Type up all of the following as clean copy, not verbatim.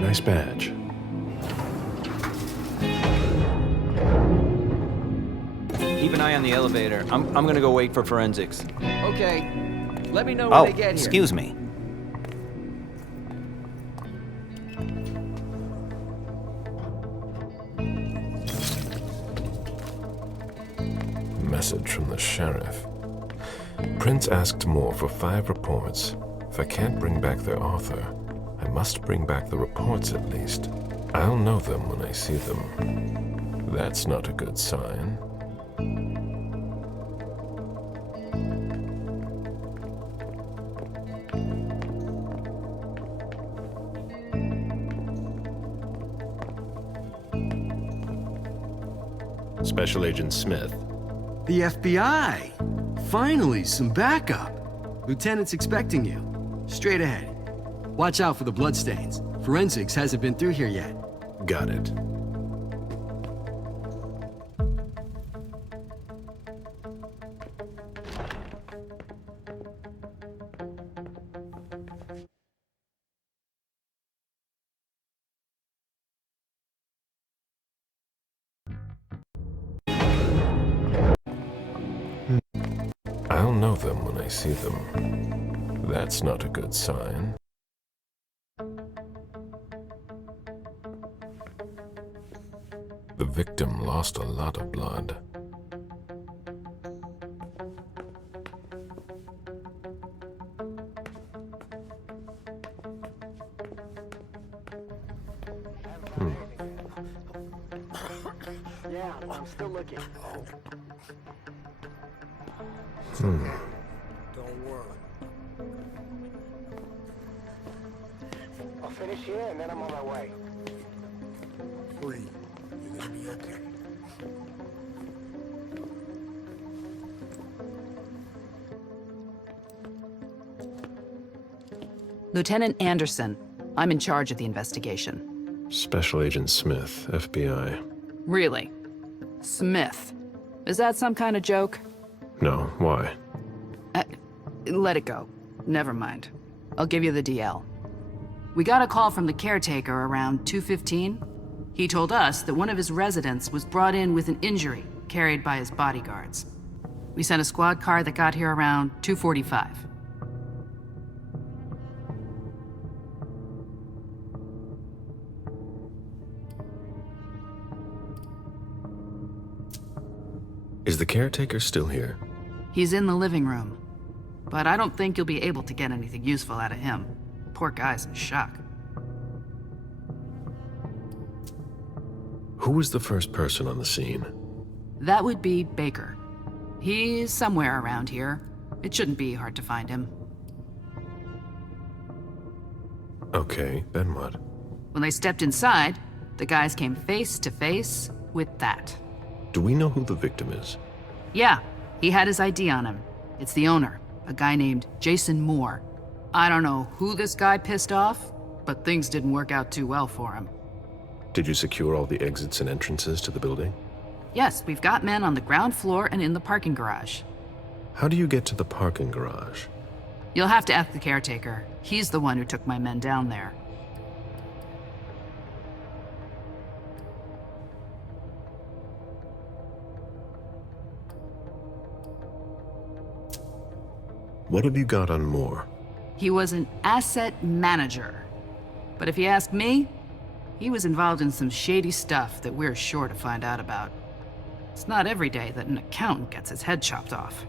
Nice badge. Keep an eye on the elevator. I'm gonna go wait for forensics. Okay. Let me know when they get here. Excuse me. Message from the sheriff. Prince asked more for 5 reports. If I can't bring back their author, I must bring back the reports at least. I'll know them when I see them. That's not a good sign. Special Agent Smith. The FBI! Finally, some backup. Lieutenant's expecting you. Straight ahead. Watch out for the bloodstains. Forensics hasn't been through here yet. Got it. I'll know them when I see them. That's not a good sign. The victim lost a lot of blood. Yeah, I'm still looking. Don't worry. I'll finish here and then I'm on my way. Free. You're gonna be okay. Lieutenant Anderson, I'm in charge of the investigation. Special Agent Smith, FBI. Really? Smith. Is that some kind of joke? No, why? Let it go. Never mind. I'll give you the DL. We got a call from the caretaker around 2:15. He told us that one of his residents was brought in with an injury carried by his bodyguards. We sent a squad car that got here around 2:45. Is the caretaker still here? He's in the living room, but I don't think you'll be able to get anything useful out of him. Poor guy's in shock. Who was the first person on the scene? That would be Baker. He's somewhere around here. It shouldn't be hard to find him. Okay, then what? When they stepped inside, the guys came face to face with that. Do we know who the victim is? Yeah, he had his ID on him. It's the owner, a guy named Jason Moore. I don't know who this guy pissed off, but things didn't work out too well for him. Did you secure all the exits and entrances to the building? Yes, we've got men on the ground floor and in the parking garage. How do you get to the parking garage? You'll have to ask the caretaker. He's the one who took my men down there. What have you got on Moore? He was an asset manager. But if you ask me, he was involved in some shady stuff that we're sure to find out about. It's not every day that an accountant gets his head chopped off.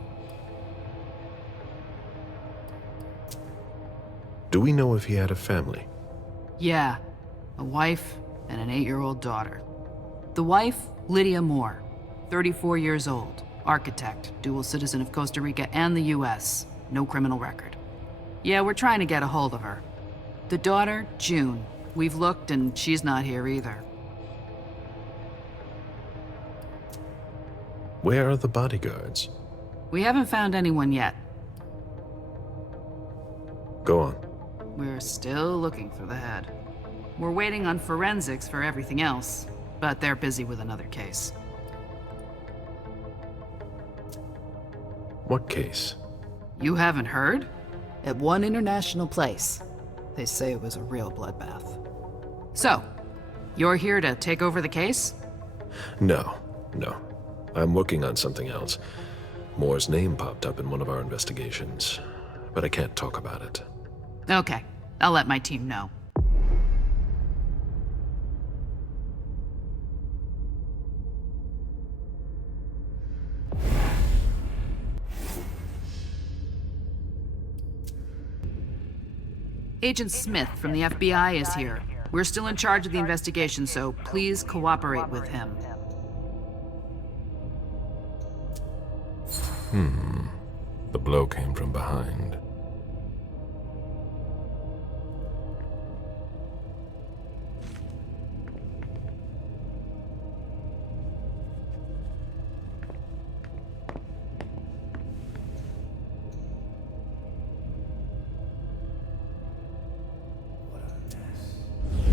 Do we know if he had a family? Yeah, a wife and an 8-year-old daughter. The wife, Lydia Moore, 34 years old, architect, dual citizen of Costa Rica and the US, no criminal record. Yeah, we're trying to get a hold of her. The daughter, June. We've looked and she's not here either. Where are the bodyguards? We haven't found anyone yet. Go on. We're still looking for the head. We're waiting on forensics for everything else, but they're busy with another case. What case? You haven't heard? At one international place. They say it was a real bloodbath. So, you're here to take over the case? No. I'm working on something else. Moore's name popped up in one of our investigations, but I can't talk about it. Okay, I'll let my team know. Agent Smith from the FBI is here. We're still in charge of the investigation, so please cooperate with him. The blow came from behind.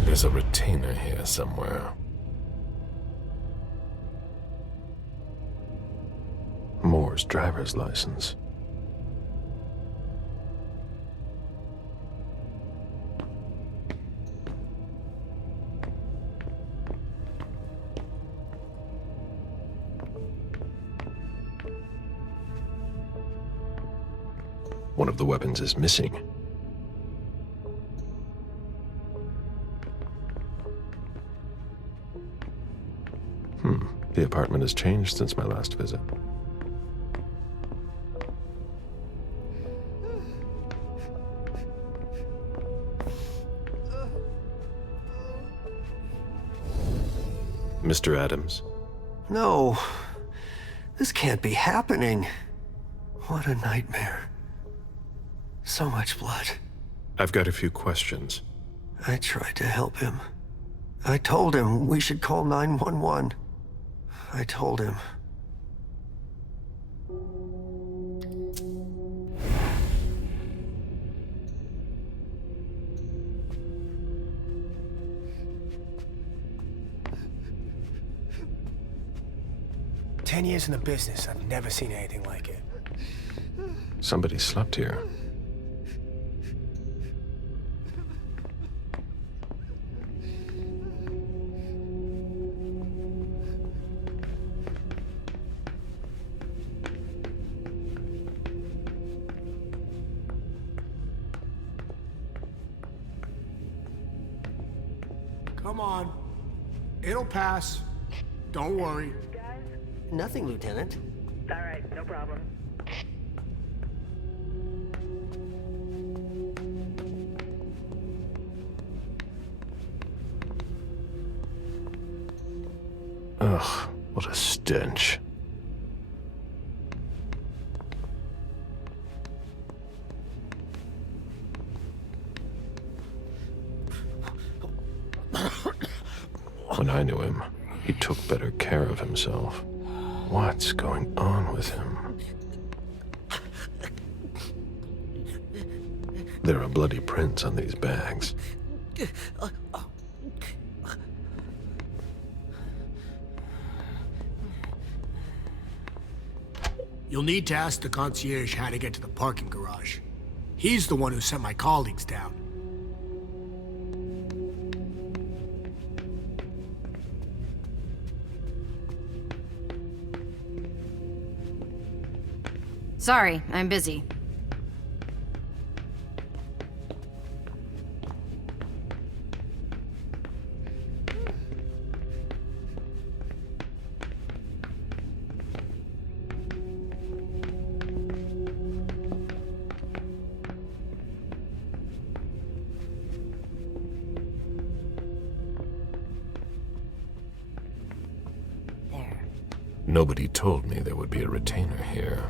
There's a retainer here somewhere. Moore's driver's license. One of the weapons is missing. The apartment has changed since my last visit. Mr. Adams? No. This can't be happening. What a nightmare. So much blood. I've got a few questions. I tried to help him. I told him we should call 911. I told him. "10 years in the business, I've never seen anything like it. Somebody slept here. Come on. It'll pass. Don't worry." Nothing, Lieutenant. All right, no problem. Ugh, what a stench. When I knew him, he took better care of himself. What's going on with him? There are bloody prints on these bags. You'll need to ask the concierge how to get to the parking garage. He's the one who sent my colleagues down. Sorry, I'm busy. Nobody told me there would be a retainer here.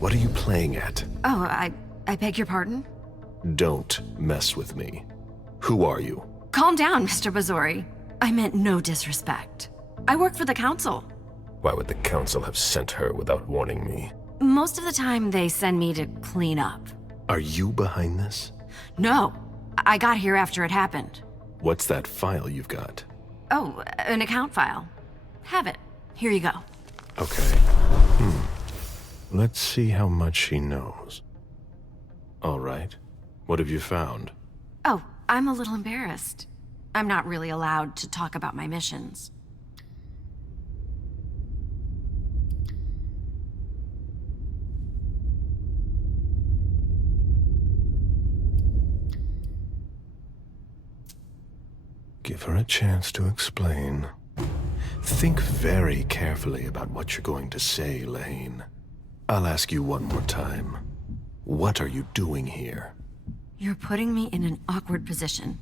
What are you playing at? Oh, I beg your pardon? Don't mess with me. Who are you? Calm down, Mr. Bazori. I meant no disrespect. I work for the council. Why would the council have sent her without warning me? Most of the time, they send me to clean up. Are you behind this? No, I got here after it happened. What's that file you've got? Oh, an account file. Have it. Here you go. Okay. Let's see how much she knows. All right. What have you found? Oh, I'm a little embarrassed. I'm not really allowed to talk about my missions. Give her a chance to explain. Think very carefully about what you're going to say, Lane. I'll ask you one more time. What are you doing here? You're putting me in an awkward position.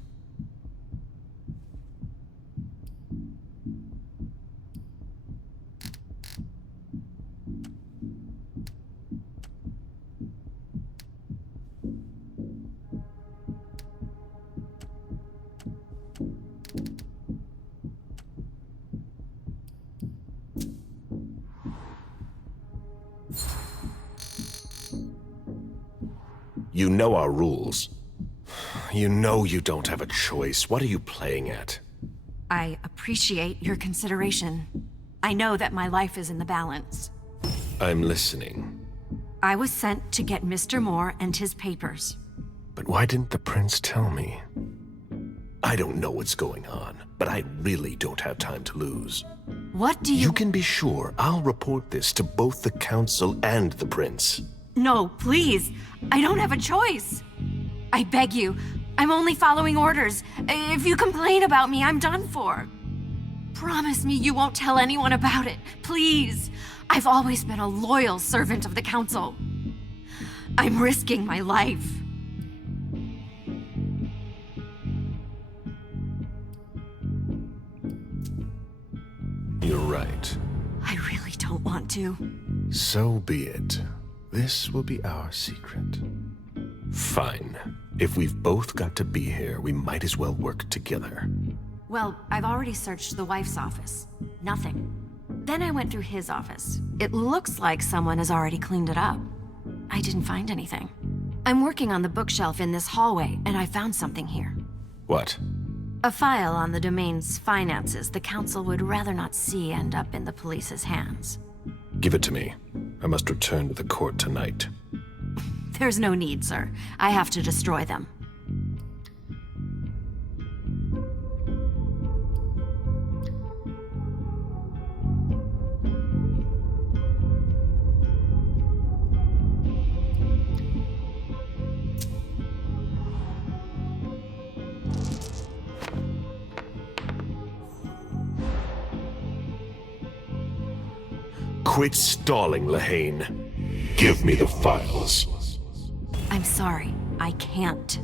You know our rules. You know you don't have a choice. What are you playing at? I appreciate your consideration. I know that my life is in the balance. I'm listening. I was sent to get Mr. Moore and his papers. But why didn't the prince tell me? I don't know what's going on, but I really don't have time to lose. What do you— You can be sure I'll report this to both the council and the prince. No, please. I don't have a choice. I beg you. I'm only following orders. If you complain about me, I'm done for. Promise me you won't tell anyone about it. Please. I've always been a loyal servant of the council. I'm risking my life. You're right. I really don't want to. So be it. This will be our secret. Fine. If we've both got to be here, we might as well work together. Well, I've already searched the wife's office. Nothing. Then I went through his office. It looks like someone has already cleaned it up. I didn't find anything. I'm working on the bookshelf in this hallway, and I found something here. What? A file on the domain's finances the council would rather not see end up in the police's hands. Give it to me. I must return to the court tonight. There's no need, sir. I have to destroy them. Quit stalling, Lehane. Give me the files. I'm sorry. I can't.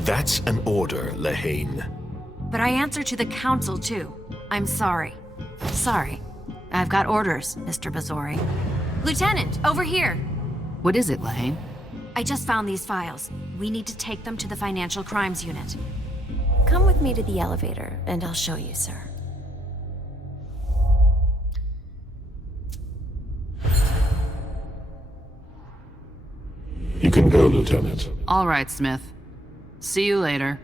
That's an order, Lehane. But I answer to the council, too. I'm sorry. Sorry. I've got orders, Mr. Bazzori. Lieutenant, over here! What is it, Lehane? I just found these files. We need to take them to the Financial Crimes Unit. Come with me to the elevator, and I'll show you, sir. You can go, Lieutenant. All right, Smith. See you later.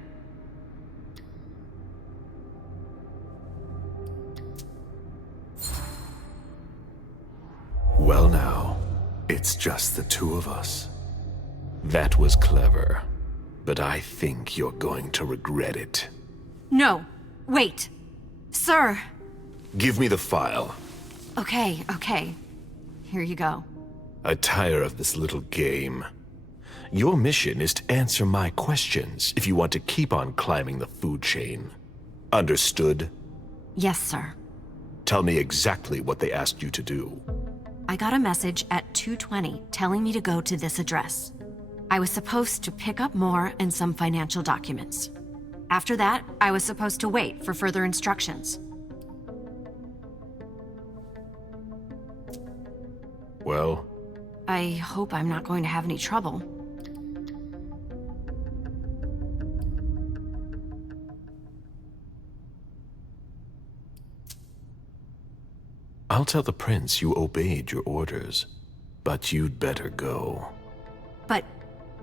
Well now, it's just the two of us. That was clever, but I think you're going to regret it. No, wait. Sir! Give me the file. Okay. Here you go. I tire of this little game. Your mission is to answer my questions if you want to keep on climbing the food chain. Understood? Yes, sir. Tell me exactly what they asked you to do. I got a message at 2:20 telling me to go to this address. I was supposed to pick up more and some financial documents. After that, I was supposed to wait for further instructions. Well? I hope I'm not going to have any trouble. I'll tell the prince you obeyed your orders, but you'd better go. But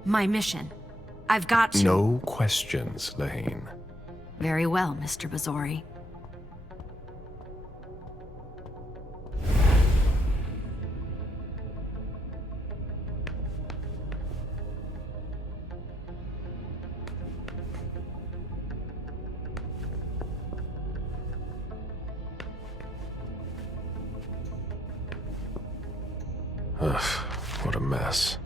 my mission, I've got to— No questions, Lehane. Very well, Mr. Bazzori. Ugh, what a mess.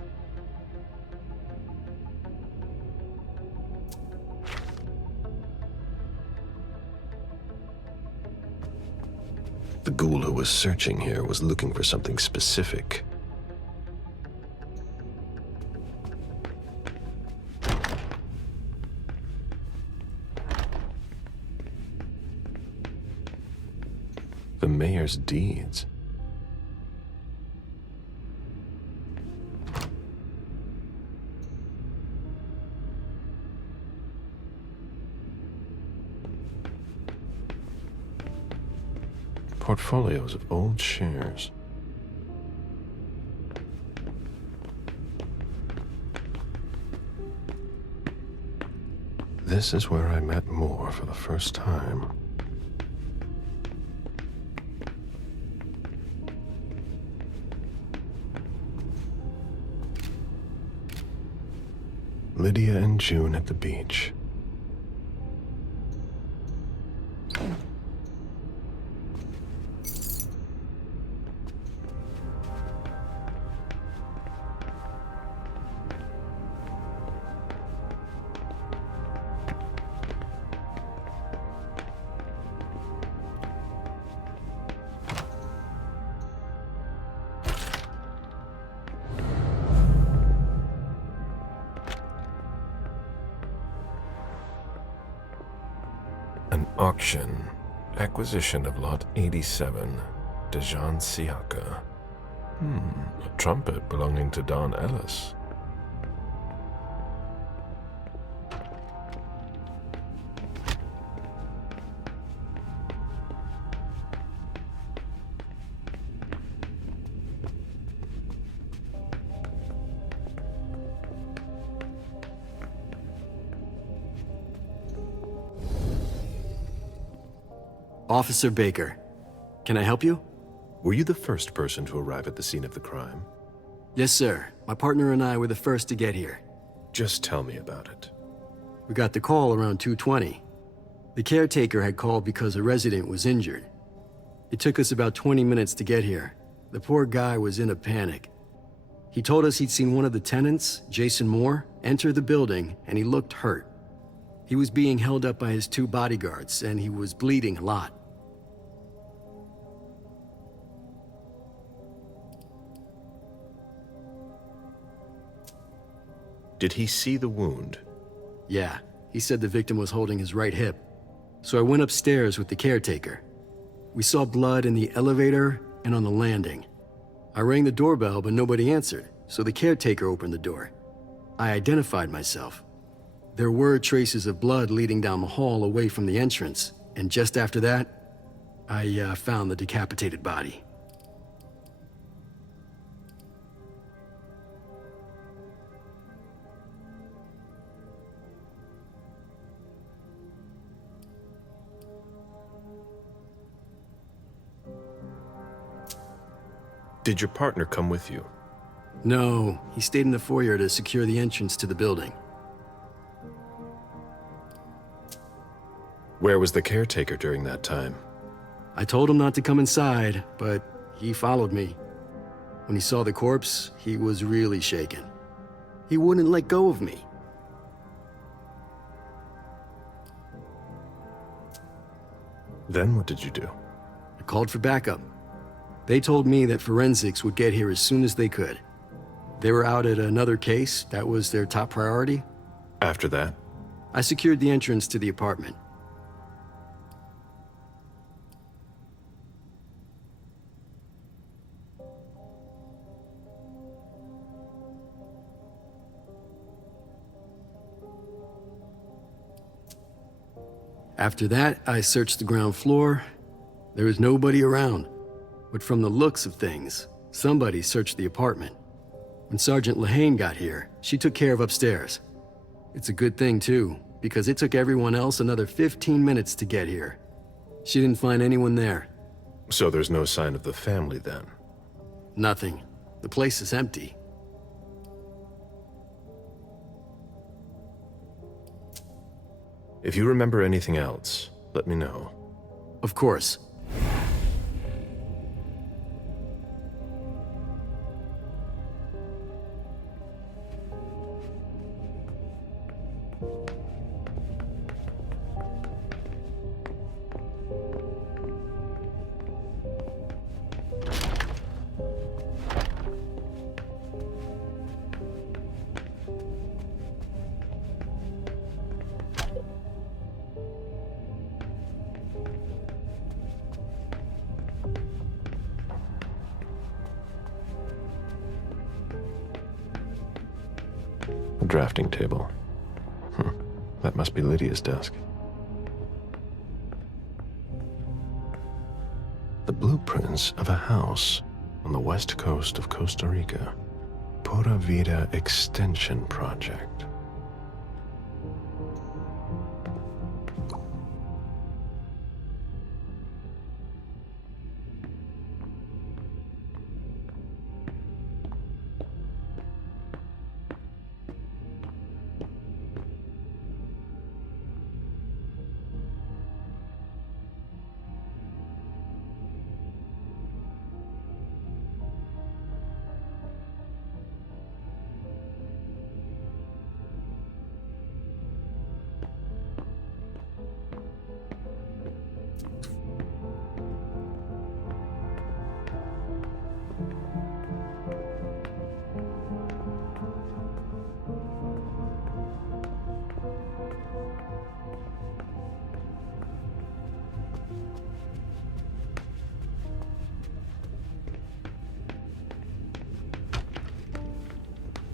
The ghoul who was searching here was looking for something specific. The mayor's deeds. Portfolios of old shares. This is where I met Moore for the first time. Lydia and June at the beach. An auction. Acquisition of Lot 87. Dejan Siaka. A trumpet belonging to Don Ellis. Officer Baker, can I help you? Were you the first person to arrive at the scene of the crime? Yes, sir. My partner and I were the first to get here. Just tell me about it. We got the call around 2:20. The caretaker had called because a resident was injured. It took us about 20 minutes to get here. The poor guy was in a panic. He told us he'd seen one of the tenants, Jason Moore, enter the building, and he looked hurt. He was being held up by his 2 bodyguards, and he was bleeding a lot. Did he see the wound? Yeah, he said the victim was holding his right hip. So I went upstairs with the caretaker. We saw blood in the elevator and on the landing. I rang the doorbell, but nobody answered, so the caretaker opened the door. I identified myself. There were traces of blood leading down the hall away from the entrance, and just after that, I found the decapitated body. Did your partner come with you? No, he stayed in the foyer to secure the entrance to the building. Where was the caretaker during that time? I told him not to come inside, but he followed me. When he saw the corpse, he was really shaken. He wouldn't let go of me. Then what did you do? I called for backup. They told me that forensics would get here as soon as they could. They were out at another case, that was their top priority. After that? I secured the entrance to the apartment. After that, I searched the ground floor. There was nobody around. But from the looks of things, somebody searched the apartment. When Sergeant Lehane got here, she took care of upstairs. It's a good thing, too, because it took everyone else another 15 minutes to get here. She didn't find anyone there. So there's no sign of the family then? Nothing. The place is empty. If you remember anything else, let me know. Of course. A drafting table. That must be Lydia's desk. The blueprints of a house on the west coast of Costa Rica. Pura Vida Extension Project.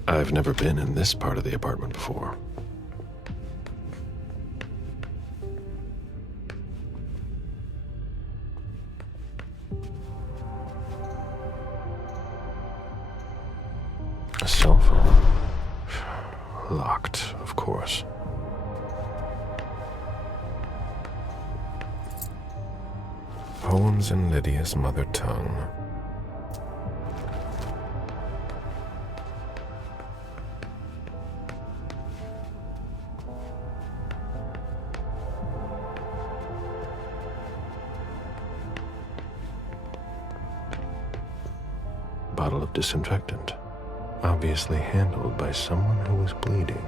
I've never been in this part of the apartment before. A cell phone. Locked, of course. Poems in Lydia's mother tongue. Bottle of disinfectant, obviously handled by someone who was bleeding.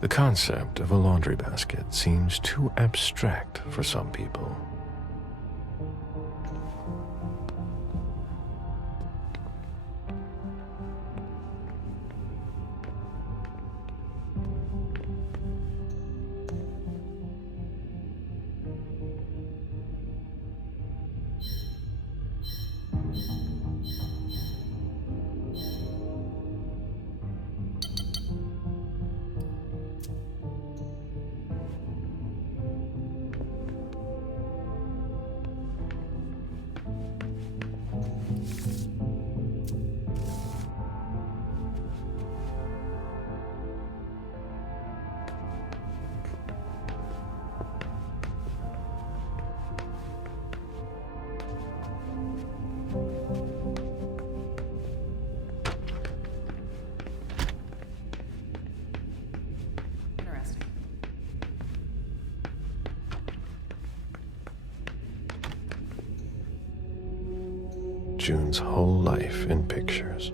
The concept of a laundry basket seems too abstract for some people. June's whole life in pictures.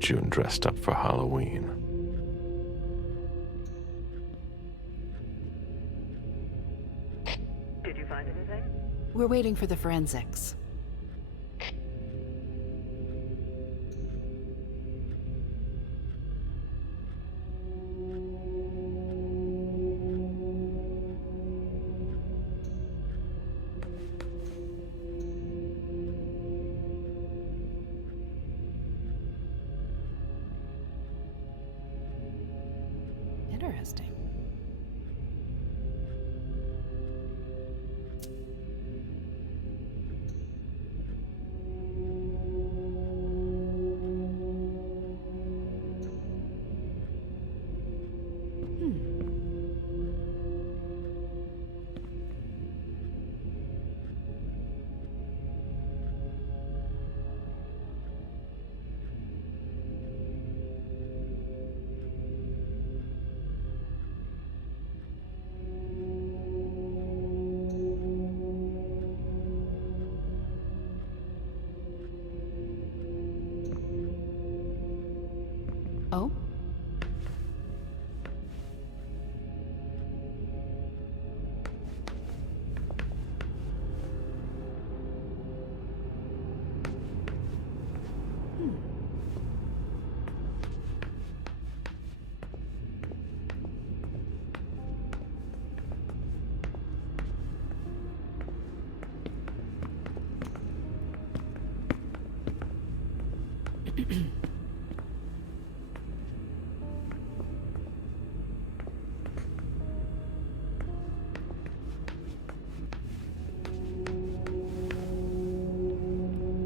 June dressed up for Halloween. Did you find anything? We're waiting for the forensics. Interesting.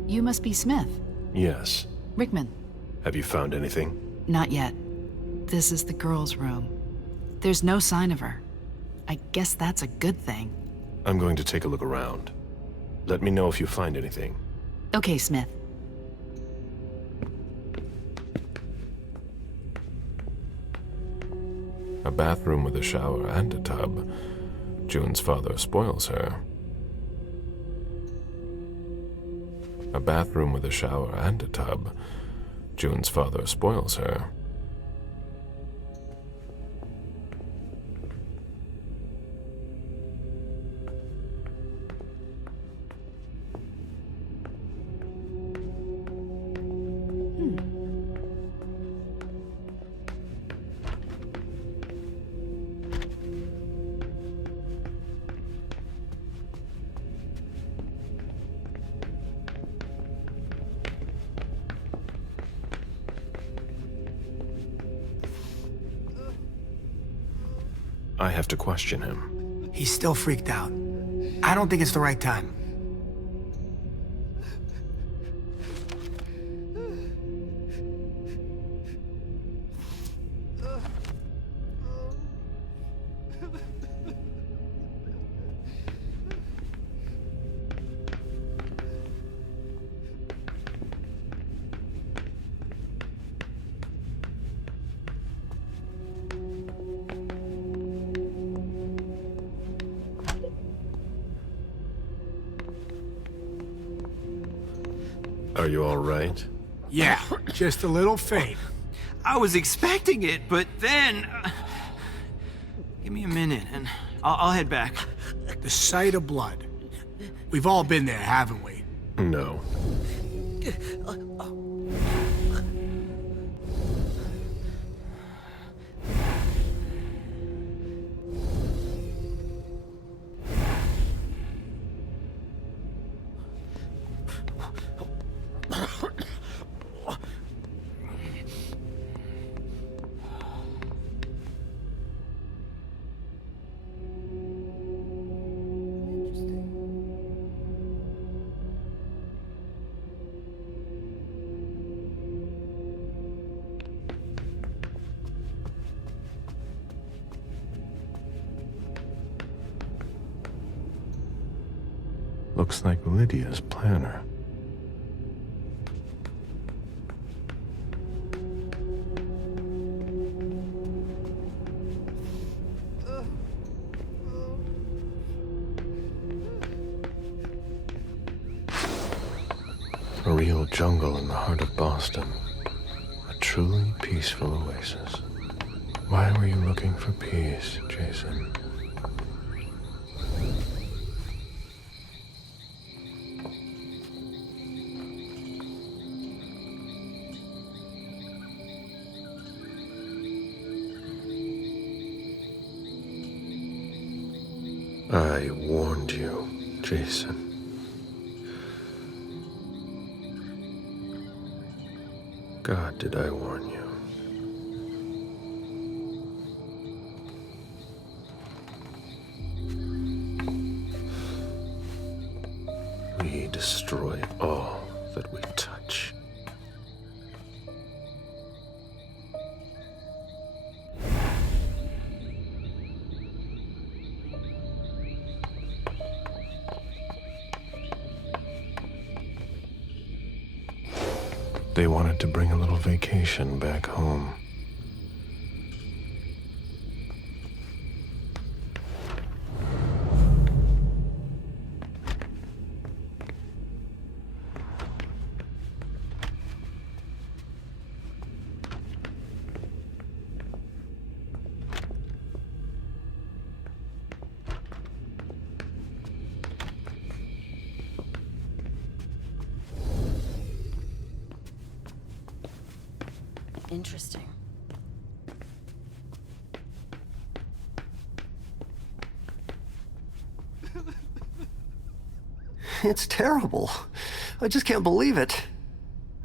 You must be Smith. Yes. Rickman. Have you found anything? Not yet. This is the girl's room. There's no sign of her. I guess that's a good thing. I'm going to take a look around. Let me know if you find anything. Okay, Smith. A bathroom with a shower and a tub. June's father spoils her. A bathroom with a shower and a tub. June's father spoils her. I have to question him. He's still freaked out. I don't think it's the right time. Are you all right? Yeah, just a little faint. I was expecting it, but then... give me a minute, and I'll head back. The sight of blood. We've all been there, haven't we? No. Looks like Lydia's planner. A real jungle in the heart of Boston. A truly peaceful oasis. Why were you looking for peace, Jason? I warned you, Jason. God, did I warn you? We destroy all that we touch. They wanted to bring a little vacation back home. Interesting. It's terrible. I just can't believe it.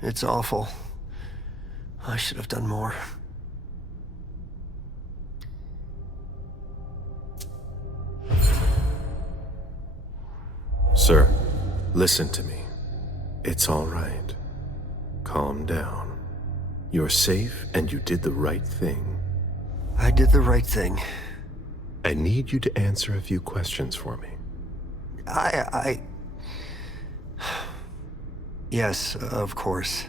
It's awful. I should have done more. Sir, listen to me. It's all right. Calm down. You're safe and you did the right thing. I did the right thing. I need you to answer a few questions for me. Yes, of course.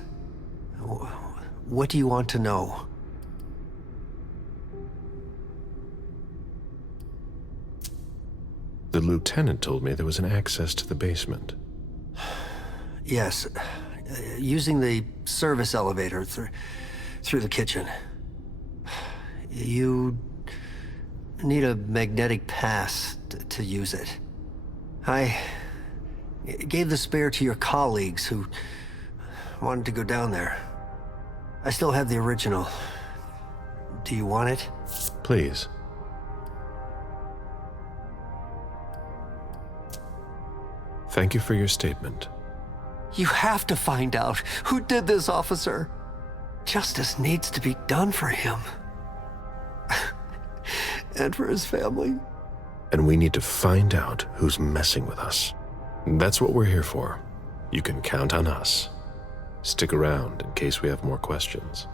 What do you want to know? The lieutenant told me there was an access to the basement. Yes, using the service elevator through the kitchen. You need a magnetic pass to use it. I gave the spare to your colleagues who wanted to go down there. I still have the original. Do you want it? Please. Thank you for your statement. You have to find out who did this, officer. Justice needs to be done for him. And for his family. And we need to find out who's messing with us. That's what we're here for. You can count on us. Stick around in case we have more questions.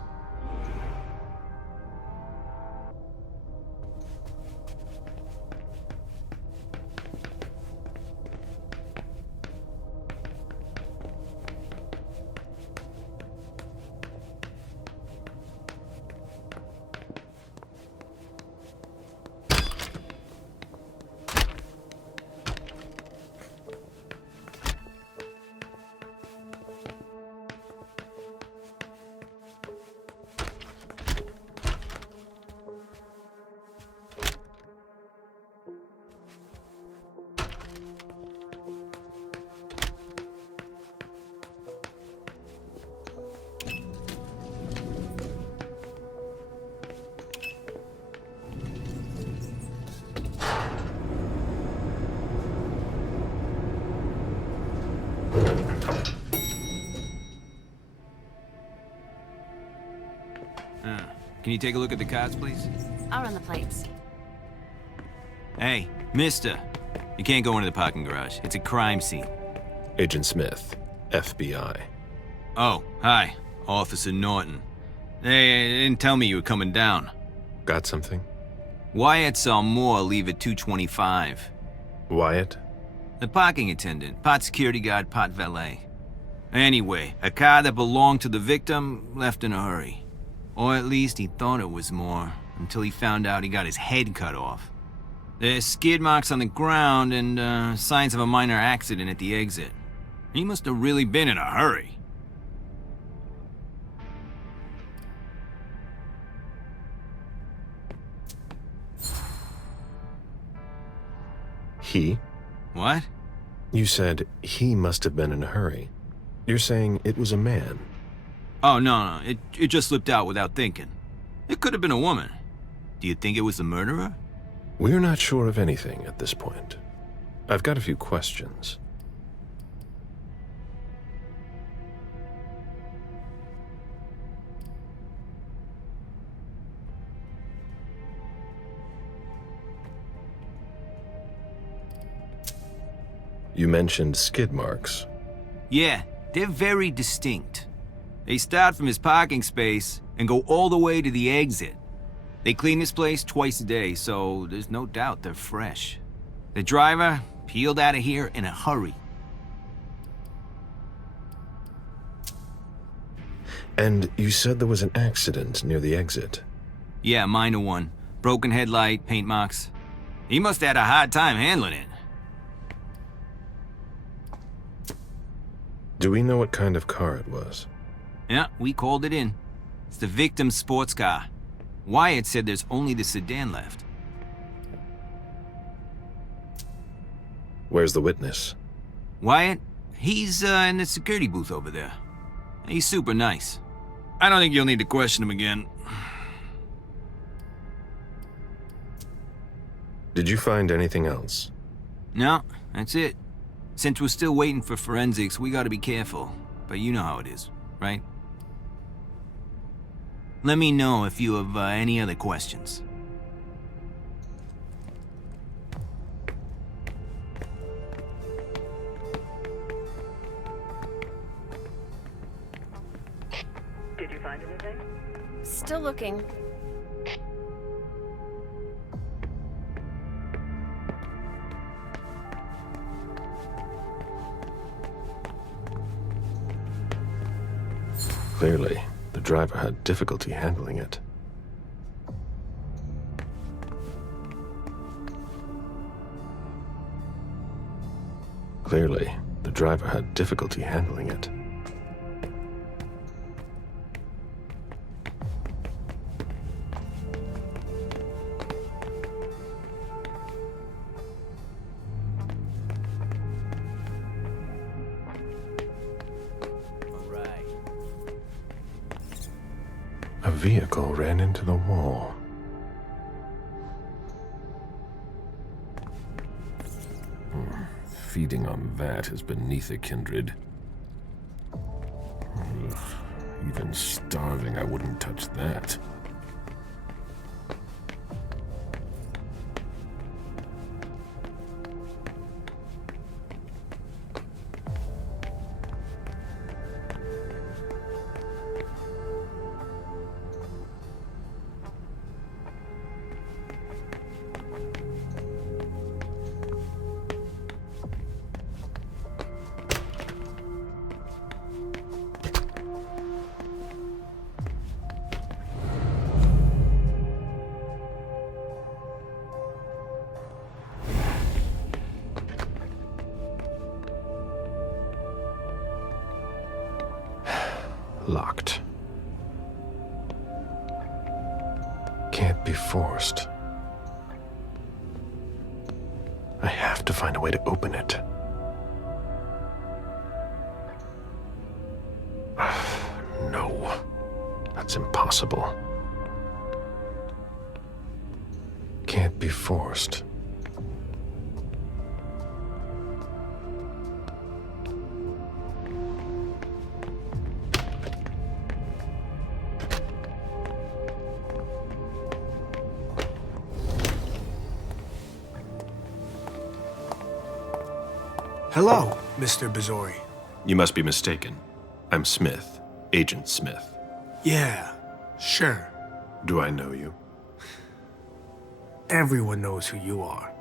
Can you take a look at the cards, please? I'll run the plates. Hey, mister. You can't go into the parking garage. It's a crime scene. Agent Smith, FBI. Oh, hi. Officer Norton. They didn't tell me you were coming down. Got something? Wyatt saw Moore leave at 2:25. Wyatt? The parking attendant, part security guard, part valet. Anyway, a car that belonged to the victim left in a hurry. Or at least he thought it was Moore, until he found out he got his head cut off. There's skid marks on the ground and signs of a minor accident at the exit. He must have really been in a hurry. He? What? You said he must have been in a hurry. You're saying it was a man. Oh, no, it just slipped out without thinking. It could have been a woman. Do you think it was the murderer? We're not sure of anything at this point. I've got a few questions. You mentioned skid marks. Yeah, they're very distinct. They start from his parking space and go all the way to the exit. They clean this place twice a day, so there's no doubt they're fresh. The driver peeled out of here in a hurry. And you said there was an accident near the exit. Yeah, minor one. Broken headlight, paint marks. He must have had a hard time handling it. Do we know what kind of car it was? Yeah, we called it in. It's the victim's sports car. Wyatt said there's only the sedan left. Where's the witness? Wyatt? He's in the security booth over there. He's super nice. I don't think you'll need to question him again. Did you find anything else? No, that's it. Since we're still waiting for forensics, we gotta be careful. But you know how it is, right? Let me know if you have any other questions. Did you find anything? Still looking. Clearly, the driver had difficulty handling it. Clearly, the driver had difficulty handling it. A vehicle ran into the wall. Feeding on that is beneath a kindred. Even starving, I wouldn't touch that. Locked. Can't be forced. I have to find a way to open it. No, that's impossible. Can't be forced. Hello, Mr. Bizori. You must be mistaken. I'm Smith, Agent Smith. Yeah, sure. Do I know you? Everyone knows who you are.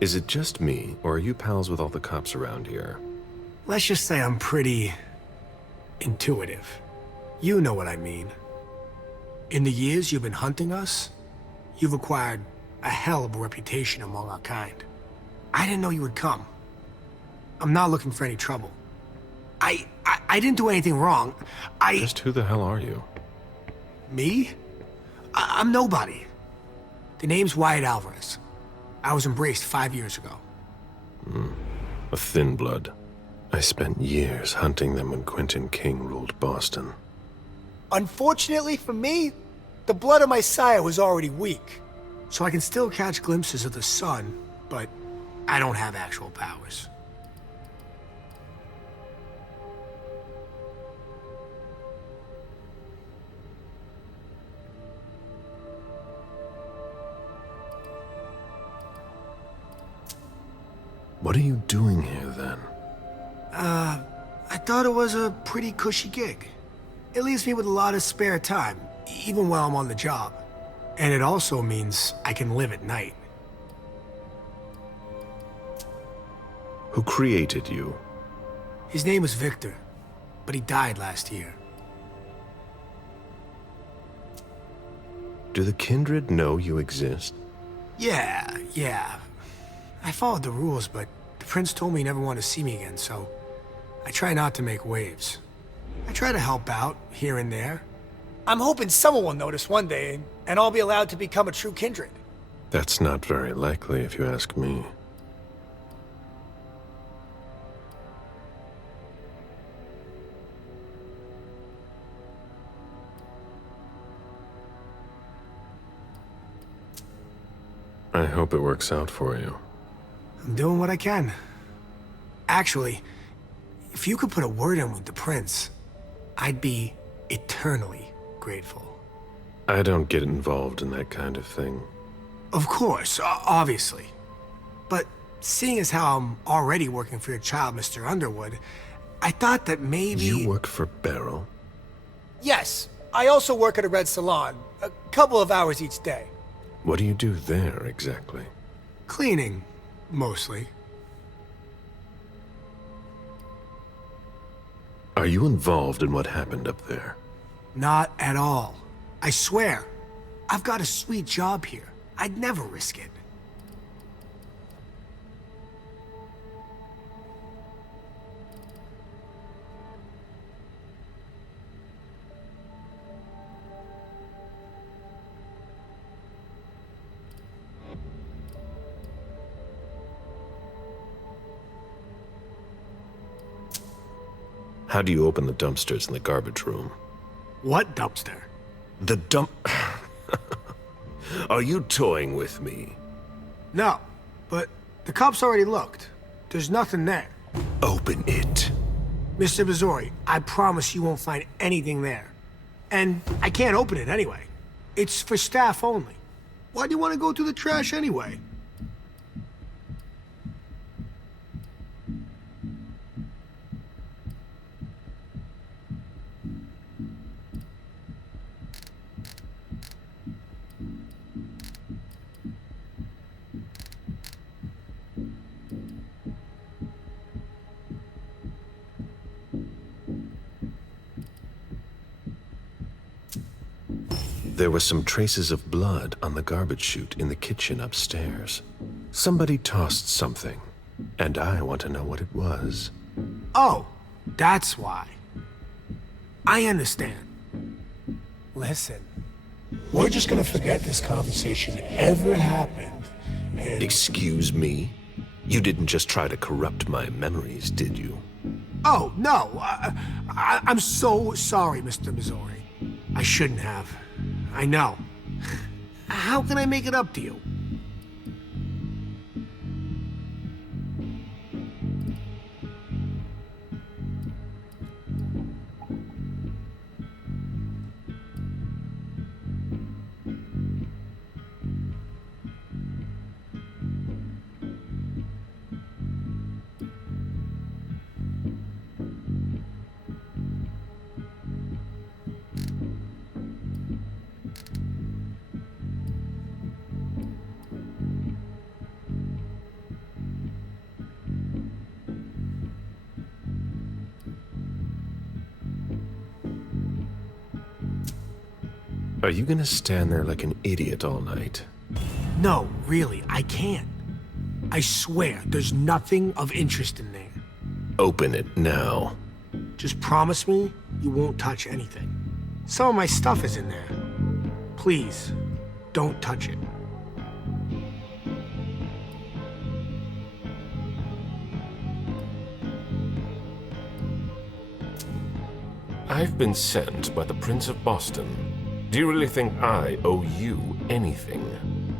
Is it just me, or are you pals with all the cops around here? Let's just say I'm pretty intuitive. You know what I mean. In the years you've been hunting us, you've acquired a hell of a reputation among our kind. I didn't know you would come. I'm not looking for any trouble. I didn't do anything wrong. Just who the hell are you? Me? I'm nobody. The name's Wyatt Alvarez. I was embraced 5 years ago. A thin blood. I spent years hunting them when Quentin King ruled Boston. Unfortunately for me, the blood of my sire was already weak. So I can still catch glimpses of the sun, but I don't have actual powers. What are you doing here, then? I thought it was a pretty cushy gig. It leaves me with a lot of spare time, even while I'm on the job. And it also means I can live at night. Who created you? His name was Victor, but he died last year. Do the kindred know you exist? Yeah. I followed the rules, but the prince told me he never wanted to see me again, so I try not to make waves. I try to help out, here and there. I'm hoping someone will notice one day, and I'll be allowed to become a true kindred. That's not very likely, if you ask me. I hope it works out for you. I'm doing what I can. Actually, if you could put a word in with the prince, I'd be eternally grateful. I don't get involved in that kind of thing. Of course, obviously. But seeing as how I'm already working for your child, Mr. Underwood, I thought that maybe... You work for Beryl? Yes. I also work at a red salon, a couple of hours each day. What do you do there, exactly? Cleaning, mostly. Are you involved in what happened up there? Not at all. I swear. I've got a sweet job here. I'd never risk it. How do you open the dumpsters in the garbage room? What dumpster? The dump... Are you toying with me? No, but the cops already looked. There's nothing there. Open it. Mr. Missouri, I promise you won't find anything there. And I can't open it anyway. It's for staff only. Why do you want to go through the trash anyway? There were some traces of blood on the garbage chute in the kitchen upstairs. Somebody tossed something, and I want to know what it was. Oh, that's why. I understand. Listen, we're just gonna forget this conversation ever happened, and... Excuse me? You didn't just try to corrupt my memories, did you? Oh, no. I'm so sorry, Mr. Missouri. I shouldn't have. I know. How can I make it up to you? Are you gonna stand there like an idiot all night? No, really, I can't. I swear, there's nothing of interest in there. Open it now. Just promise me you won't touch anything. Some of my stuff is in there. Please, don't touch it. I've been sent by the Prince of Boston. Do you really think I owe you anything?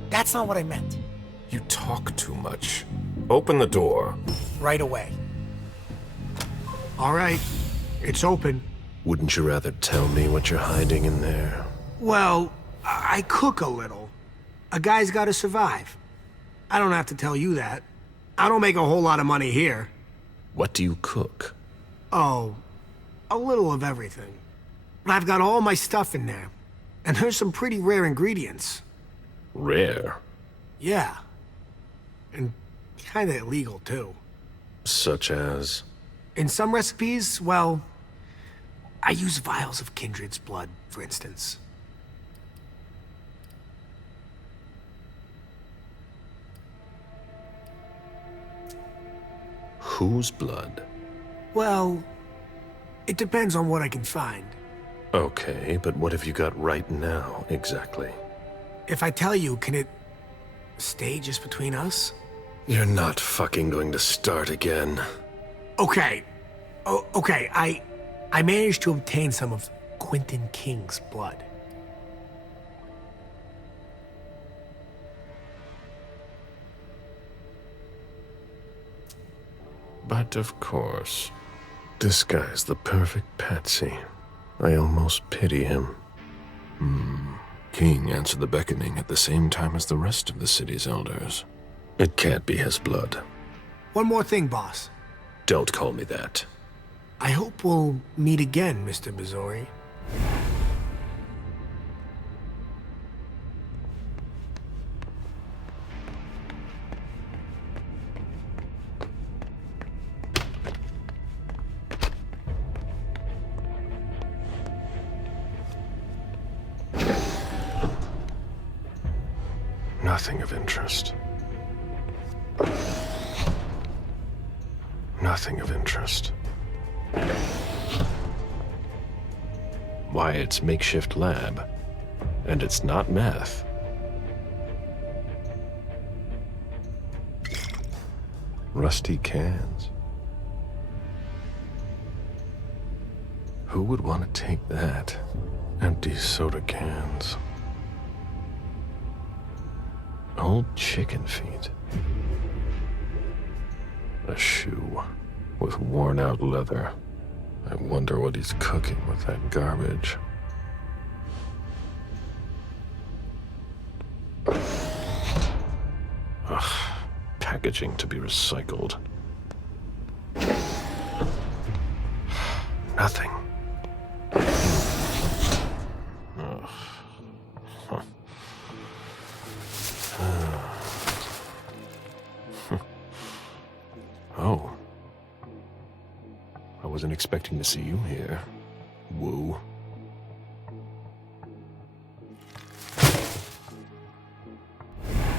That's not what I meant. You talk too much. Open the door. Right away. All right, it's open. Wouldn't you rather tell me what you're hiding in there? Well, I cook a little. A guy's gotta survive. I don't have to tell you that. I don't make a whole lot of money here. What do you cook? Oh, a little of everything. I've got all my stuff in there. And there's some pretty rare ingredients. Rare? Yeah. And kinda illegal, too. Such as? In some recipes, well, I use vials of kindred's blood, for instance. Whose blood? Well, it depends on what I can find. Okay, but what have you got right now, exactly? If I tell you, can it stay just between us? You're not fucking going to start again. Okay. Okay, I managed to obtain some of Quentin King's blood. But of course, this guy's the perfect patsy. I almost pity him. King answered the beckoning at the same time as the rest of the city's elders. It can't be his blood. One more thing, boss. Don't call me that. I hope we'll meet again, Mr. Bizori. Nothing of interest. Nothing of interest. Why, it's makeshift lab. And it's not meth. Rusty cans. Who would want to take that? Empty soda cans. Old chicken feet. A shoe with worn-out leather. I wonder what he's cooking with that garbage. Ugh, packaging to be recycled. Nothing. Ugh. Huh. Oh. I wasn't expecting to see you here. Woo.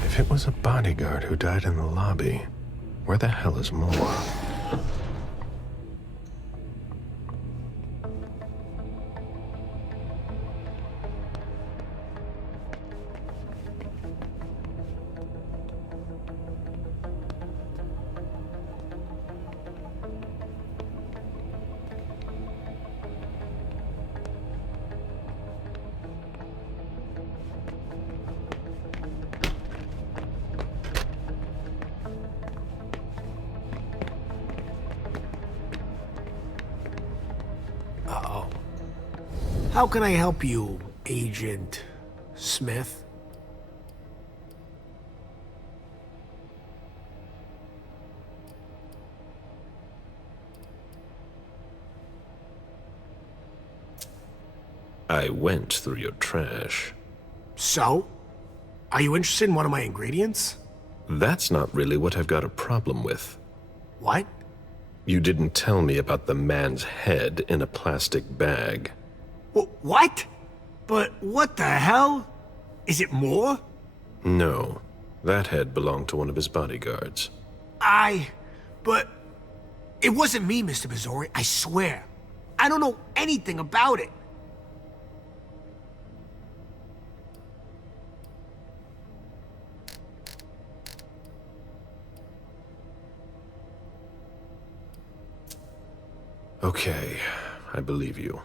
If it was a bodyguard who died in the lobby, where the hell is Moore? How can I help you, Agent Smith? I went through your trash. So? Are you interested in one of my ingredients? That's not really what I've got a problem with. What? You didn't tell me about the man's head in a plastic bag. What? But what the hell? Is it more? No. That head belonged to one of his bodyguards. But... It wasn't me, Mr. Bizori, I swear. I don't know anything about it. Okay, I believe you.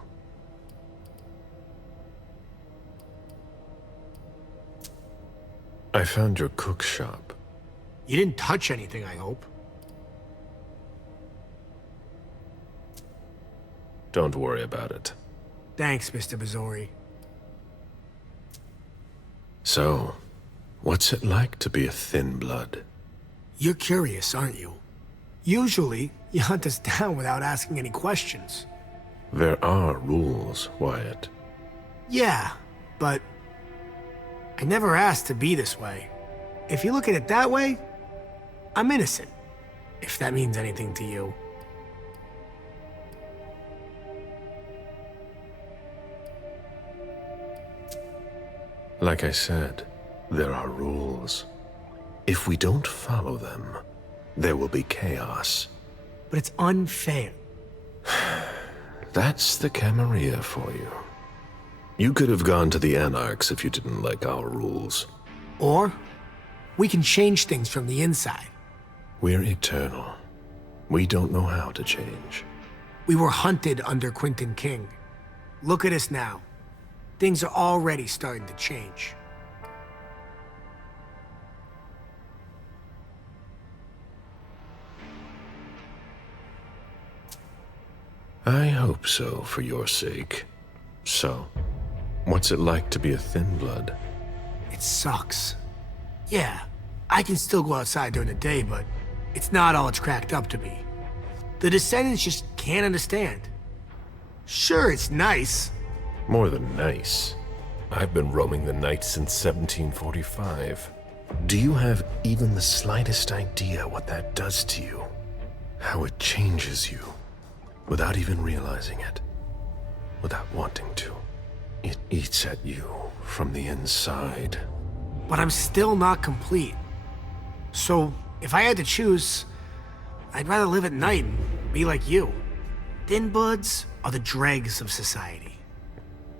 I found your cook's shop. You didn't touch anything, I hope. Don't worry about it. Thanks, Mr. Bizori. So, what's it like to be a thin blood? You're curious, aren't you? Usually, you hunt us down without asking any questions. There are rules, Wyatt. Yeah, but... I never asked to be this way. If you look at it that way, I'm innocent. If that means anything to you. Like I said, there are rules. If we don't follow them, there will be chaos. But it's unfair. That's the Camarilla for you. You could have gone to the Anarchs if you didn't like our rules. Or, we can change things from the inside. We're eternal. We don't know how to change. We were hunted under Quentin King. Look at us now. Things are already starting to change. I hope so, for your sake. So, what's it like to be a thin blood? It sucks. Yeah, I can still go outside during the day, but it's not all it's cracked up to be. The descendants just can't understand. Sure, it's nice. More than nice. I've been roaming the night since 1745. Do you have even the slightest idea what that does to you? How it changes you, without even realizing it, without wanting to. It eats at you from the inside. But I'm still not complete. So, if I had to choose, I'd rather live at night and be like you. Thin bloods are the dregs of society.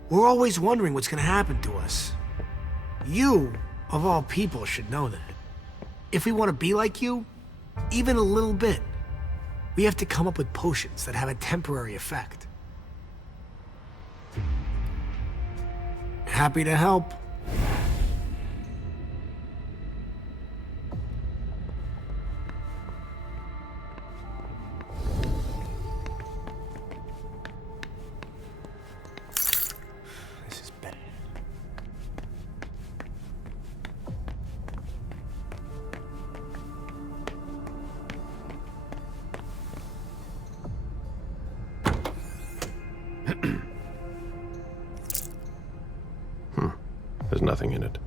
We're always wondering what's gonna happen to us. You, of all people, should know that. If we want to be like you, even a little bit, we have to come up with potions that have a temporary effect. Happy to help. This is better. There's nothing in it.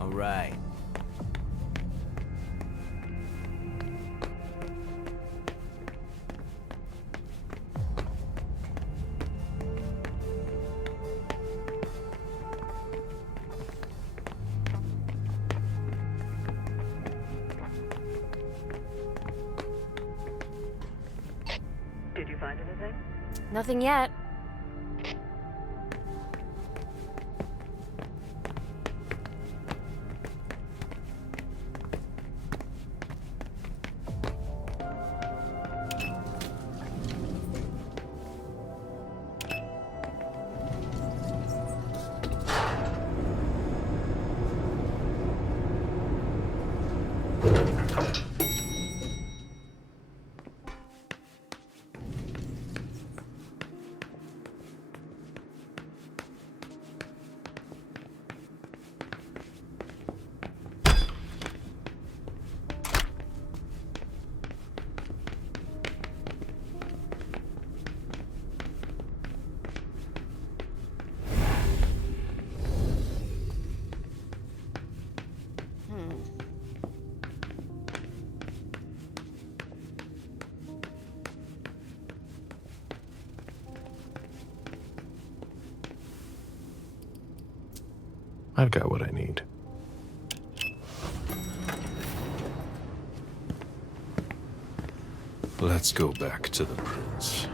All right. Did you find anything? Nothing yet. I've got what I need. Let's go back to the prince.